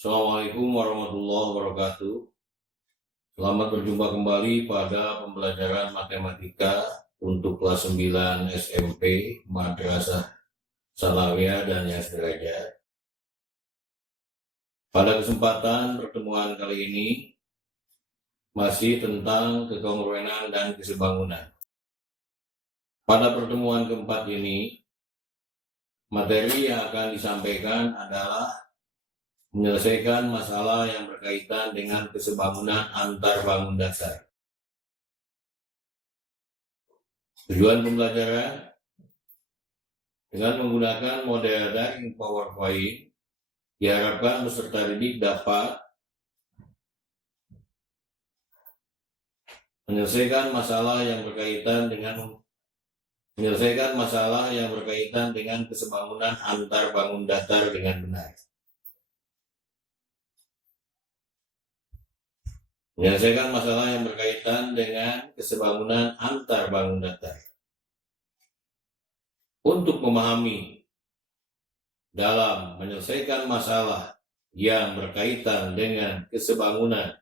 Assalamualaikum warahmatullahi wabarakatuh. Selamat berjumpa kembali pada pembelajaran matematika untuk kelas 9 SMP Madrasah Sanawiyah dan Yas Derajat. Pada kesempatan pertemuan kali ini masih tentang kekongruenan dan kesebangunan. Pada pertemuan keempat ini, materi yang akan disampaikan adalah menyelesaikan masalah yang berkaitan dengan kesebangunan antar bangun dasar. Tujuan pembelajaran dengan menggunakan model daring PowerPoint, diharapkan peserta didik dapat menyelesaikan masalah yang berkaitan dengan kesebangunan antar bangun dasar dengan benar. Menyelesaikan masalah yang berkaitan dengan kesebangunan antar bangun datar. Untuk memahami dalam menyelesaikan masalah yang berkaitan dengan kesebangunan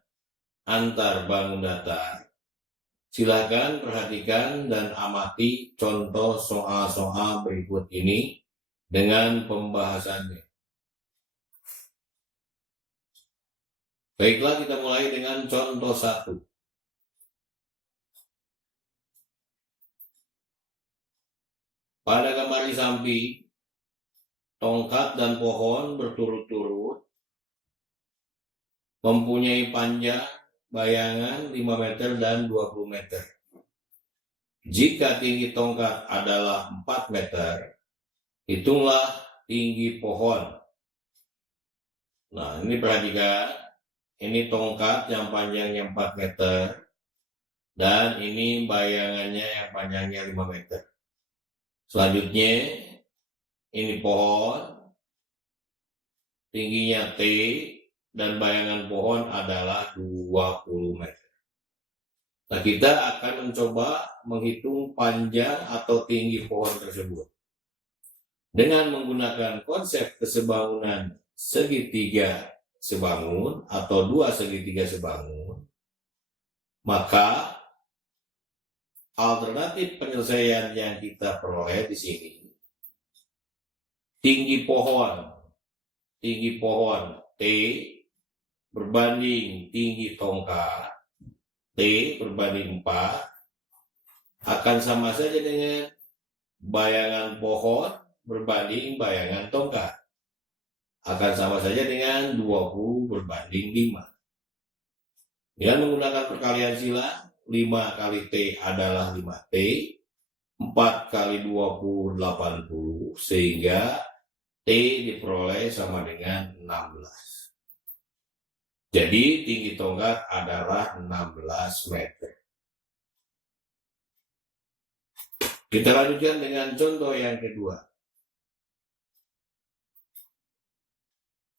antar bangun datar, silakan perhatikan dan amati contoh soal-soal berikut ini dengan pembahasannya. Baiklah, kita mulai dengan contoh 1. Pada gambar di samping, tongkat dan pohon berturut-turut mempunyai panjang bayangan 5 meter dan 20 meter. Jika tinggi tongkat adalah 4 meter, hitunglah tinggi pohon. Nah, ini perhatikan. Ini tongkat yang panjangnya 4 meter, dan ini bayangannya yang panjangnya 5 meter. Selanjutnya, ini pohon, tingginya T, dan bayangan pohon adalah 20 meter. Nah, kita akan mencoba menghitung panjang atau tinggi pohon tersebut. Dengan menggunakan konsep kesebangunan segitiga sebangun atau 2 segitiga sebangun, maka alternatif penyelesaian yang kita peroleh di sini, tinggi pohon T berbanding tinggi tongkat T berbanding 4 akan sama saja dengan bayangan pohon berbanding bayangan tongkat. Akan sama saja dengan 20 berbanding 5. Dengan menggunakan perkalian silang, 5 kali T adalah 5T, 4 kali 20, 80, sehingga T diperoleh sama dengan 16. Jadi tinggi tongkat adalah 16 meter. Kita lanjutkan dengan contoh yang kedua.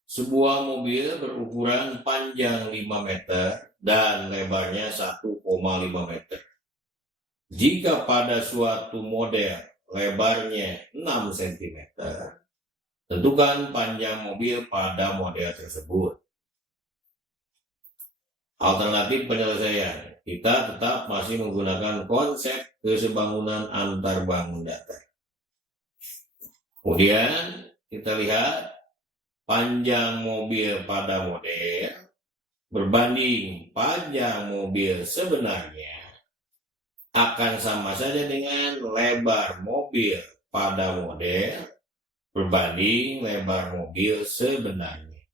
Sebuah mobil berukuran panjang 5 meter dan lebarnya 1,5 meter. Jika pada suatu model lebarnya 6 cm, tentukan panjang mobil pada model tersebut. Alternatif penyelesaian, kita tetap masih menggunakan konsep kesebangunan antar bangun datar. Kemudian kita lihat panjang mobil pada model berbanding panjang mobil sebenarnya akan sama saja dengan lebar mobil pada model berbanding lebar mobil sebenarnya.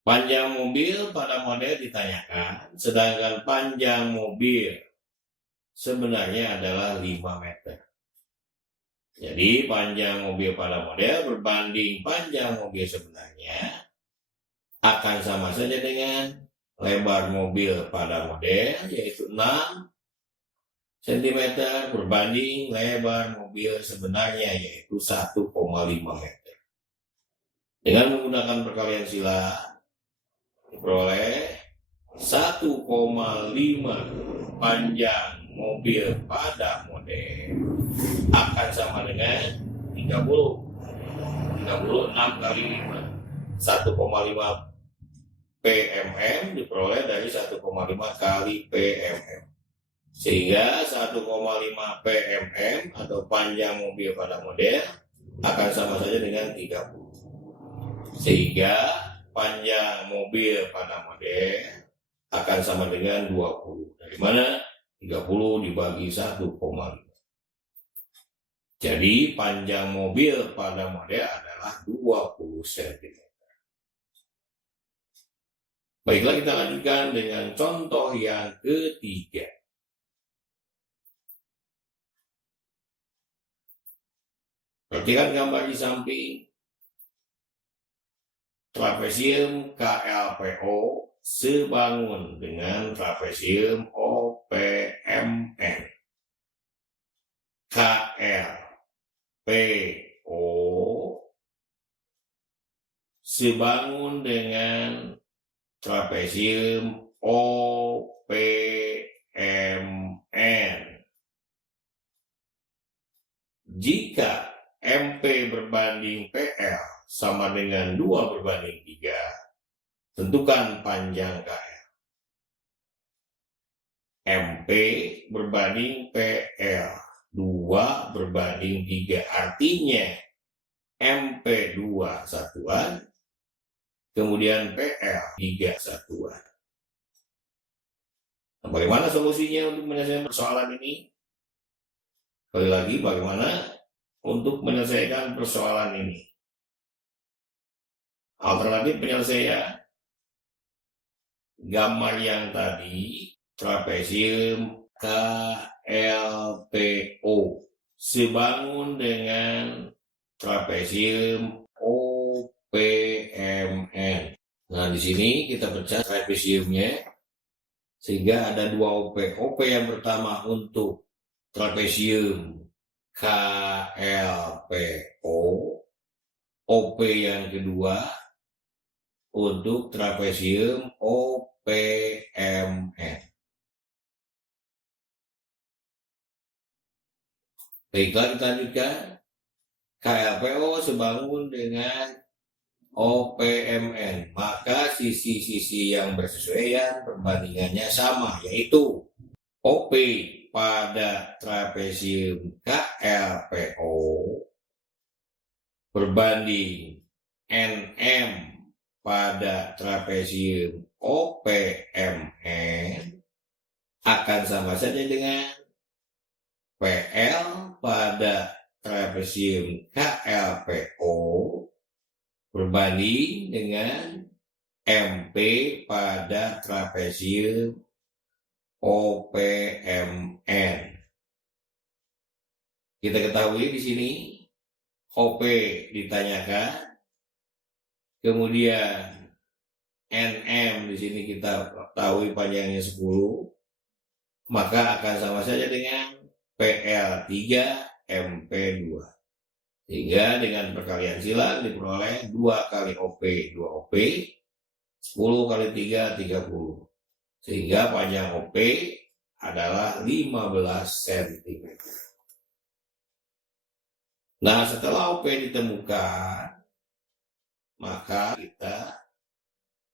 Panjang mobil pada model ditanyakan, sedangkan panjang mobil sebenarnya adalah 5 meter. Jadi panjang mobil pada model berbanding panjang mobil sebenarnya akan sama saja dengan lebar mobil pada model, yaitu 6 cm berbanding lebar mobil sebenarnya, yaitu 1,5 meter. Dengan menggunakan perkalian silang, diperoleh 1,5 panjang mobil pada model akan sama dengan 30 36 kali 5. 1,5 PMM diperoleh dari 1,5 kali PMM. Sehingga 1,5 PMM atau panjang mobil pada model akan sama saja dengan 30. Sehingga panjang mobil pada model akan sama dengan 20. Dari mana? 30 dibagi 1,5. Jadi panjang mobil pada model adalah 20 cm. Baiklah, kita lanjutkan dengan contoh yang ketiga. Perhatikan gambar di samping. Trapesium KLPO sebangun dengan trapesium OPMN. KLPO sebangun dengan trapesium OPMN. Jika MP berbanding PL sama dengan 2/3, tentukan panjang KL. MP berbanding PL 2/3, artinya MP 2 satuan, kemudian PL 3 satuan. Nah, bagaimana solusinya untuk menyelesaikan persoalan ini? Sekali lagi, bagaimana untuk menyelesaikan persoalan ini? Alternatif penyelesaian gambar yang tadi, trapesium KLPO sebangun dengan trapesium OPMN. Nah, di sini kita pecah trapesiumnya sehingga ada 2 OP. OP yang pertama untuk trapesium KLPO, OP yang kedua untuk trapesium OPMN. Baiklah, kita lanjutkan. KLPO sebangun dengan OPMN, maka sisi-sisi yang bersesuaian perbandingannya sama, yaitu OP pada trapesium KLPO berbanding NM pada trapesium OPMN akan sama saja dengan PL pada trapesium KLPO berbanding dengan MP pada trapesium OPMN. Kita ketahui di sini OP ditanyakan, kemudian NM di sini kita ketahui panjangnya 10, maka akan sama saja dengan PL 3 MP 2. Sehingga dengan perkalian silang diperoleh 2 kali OP 2 OP, 10 kali 3 30. Sehingga panjang OP adalah 15 cm. Nah, setelah OP ditemukan, maka kita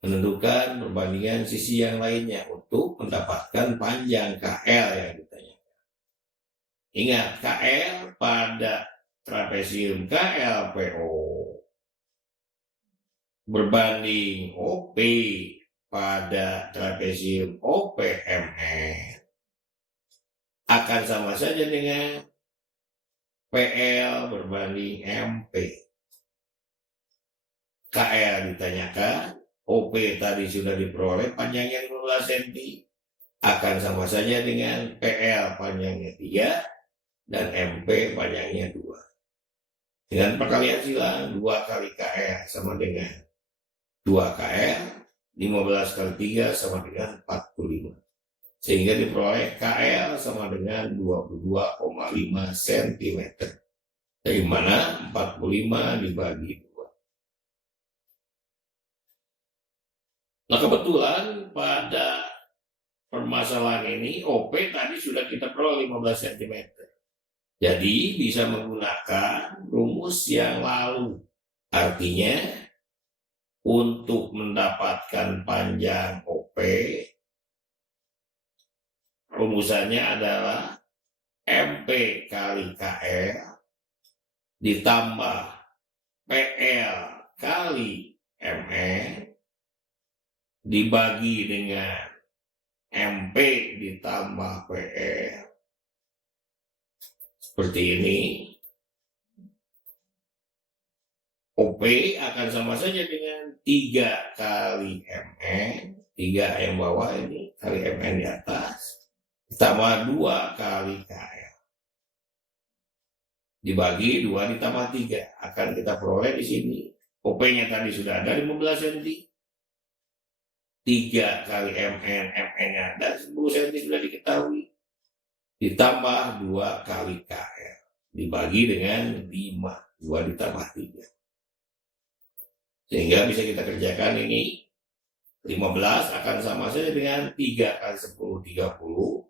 menentukan perbandingan sisi yang lainnya untuk mendapatkan panjang KL yang ditanyakan. Ingat, KL pada trapesium KLPO berbanding OP pada trapesium OPMN akan sama saja dengan PL berbanding MP. KL ditanyakan, OP tadi sudah diperoleh panjangnya 15 cm, akan sama saja dengan PL panjangnya 3 dan MP panjangnya 2. Dengan perkalian silang, 2 kali KL sama dengan 2 KL, 15 kali 3 sama dengan 45. Sehingga diperoleh KL sama dengan 22,5 cm. Dari mana 45 dibagi 2. Nah, kebetulan pada permasalahan ini OP tadi sudah kita peroleh 15 cm. Jadi bisa menggunakan rumus yang lalu. Artinya untuk mendapatkan panjang OP, rumusannya adalah MP kali KL ditambah PL kali MN dibagi dengan MP ditambah PL. Seperti ini. OP akan sama saja dengan 3 kali MN, 3 yang bawah ini, kali MN di atas, ditambah 2 kali KL. Dibagi 2 ditambah 3, akan kita peroleh di sini. OP-nya tadi sudah ada 15 cm. 3 kali MN, MN-nya ada 10 cm sudah diketahui. Ditambah 2 kali KL. Dibagi dengan 5, 2 ditambah 3. Sehingga bisa kita kerjakan ini 15 akan sama saja dengan 3 kali 10, 30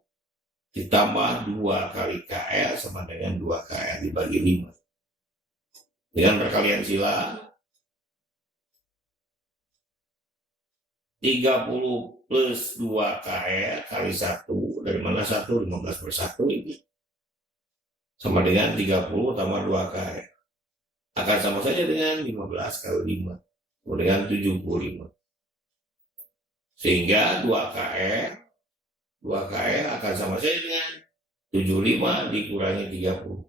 ditambah 2 kali KL sama dengan 2 KL dibagi 5. Dengan perkalian sila 30 plus 2 KL kali 1, dari mana 1? 15 per 1 ini sama dengan 30 tambah 2 KL akan sama saja dengan 15 kali 5 dengan 75. Sehingga 2 KL akan sama saja dengan 75 dikurangi 30.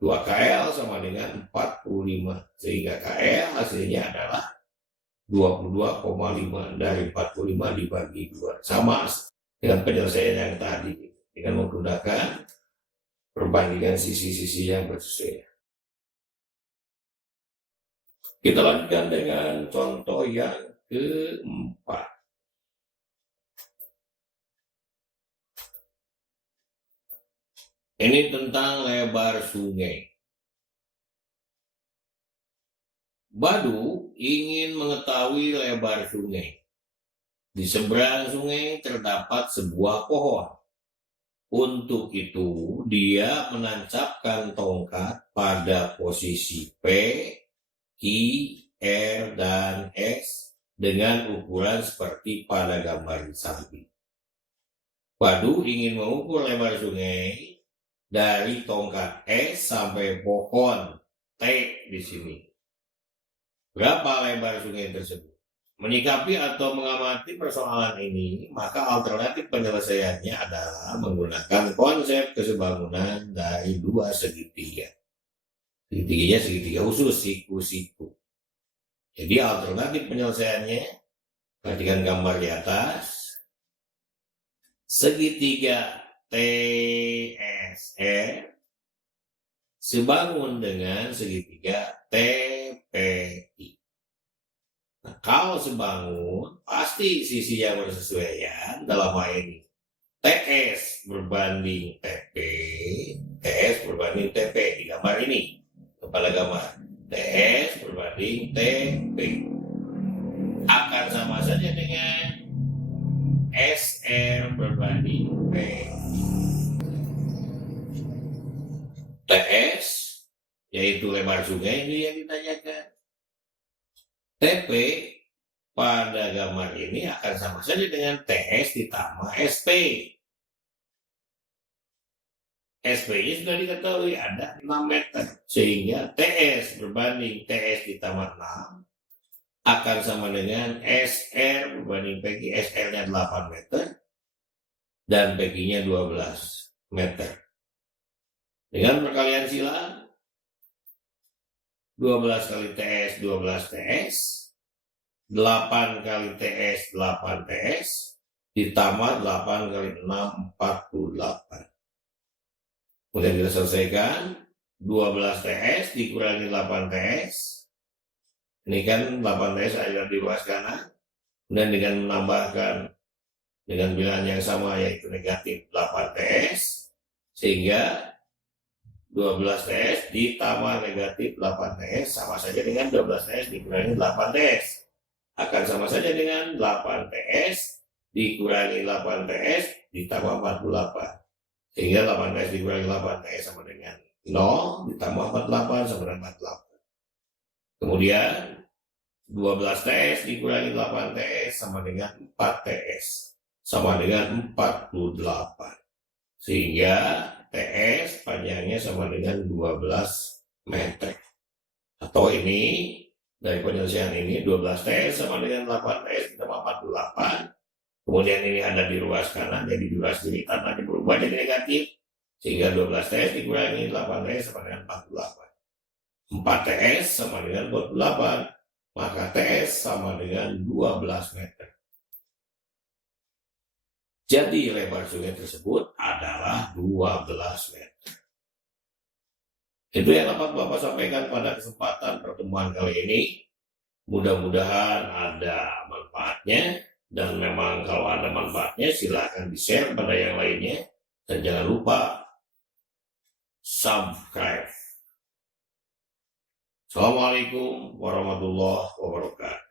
2 KL sama dengan 45. Sehingga KL hasilnya adalah 22,5 dari 45 dibagi 2. Sama dengan penyelesaian yang tadi. Dengan menggunakan perbandingan sisi-sisi yang bersesuaian. Kita lanjutkan dengan contoh yang keempat. Ini tentang lebar sungai. Badu ingin mengetahui lebar sungai. Di seberang sungai terdapat sebuah pohon. Untuk itu, dia menancapkan tongkat pada posisi P, Q, R, dan S dengan ukuran seperti pada gambar di samping. Badu ingin mengukur lebar sungai dari tongkat S sampai pohon T di sini. Berapa lebar sungai tersebut? Menyikapi atau mengamati persoalan ini, maka alternatif penyelesaiannya adalah menggunakan konsep kesebangunan dari 2 segitiga. Segitiganya segitiga khusus, siku-siku. Jadi alternatif penyelesaiannya, perhatikan gambar di atas. Segitiga TSR sebangun dengan segitiga TPI. Nah, kalau sebangun, pasti sisi yang bersesuaian dalam hal ini. TS berbanding TP, TS berbanding TP di gambar ini. Kepala gambar TS berbanding TP akan sama saja dengan SR berbanding P. TS yaitu lebar sungai ini yang ditanyakan. TP pada gambar ini akan sama saja dengan TS ditambah SP. SP-nya sudah diketahui ada 6 meter. Sehingga TS berbanding TS ditambah 6 akan sama dengan SR berbanding PQ. SR-nya 8 meter dan PQ-nya 12 meter. Dengan perkalian sila 12 kali TS 12 TS 8 kali TS 8 TS ditambah 8 kali 6 48. Kemudian kita selesaikan 12 TS dikurangi 8 TS. Ini kan 8 TS ada di ruas kanan. Kemudian dengan menambahkan dengan bilangan yang sama yaitu negatif 8 TS. Sehingga 12 TS ditambah negatif 8 TS sama saja dengan 12 TS dikurangi 8 TS. Akan sama saja dengan 8 TS dikurangi 8 TS ditambah 48. Sehingga 8 TS dikurangi 8 TS sama dengan 0 ditambah 48 sama dengan 48. Kemudian 12 TS dikurangi 8 TS sama dengan 4 TS. Sama dengan 48. Sehingga TS panjangnya sama dengan 12 meter. Atau ini, dari penyelesaian ini 12 TS sama dengan 8 TS ditambah 48. Kemudian ini ada di ruas kanan, jadi di ruas kiri tandanya berubah jadi negatif. Sehingga 12 TS dikurangi 8 TS sama dengan 48. 4 TS sama dengan 48. Maka TS sama dengan 12 meter. Jadi lebar sungai tersebut adalah 12 meter. Itu yang dapat Bapak sampaikan pada kesempatan pertemuan kali ini. Mudah-mudahan ada manfaatnya. Dan memang kalau ada manfaatnya silahkan di-share pada yang lainnya. Dan jangan lupa subscribe. Assalamualaikum warahmatullahi wabarakatuh.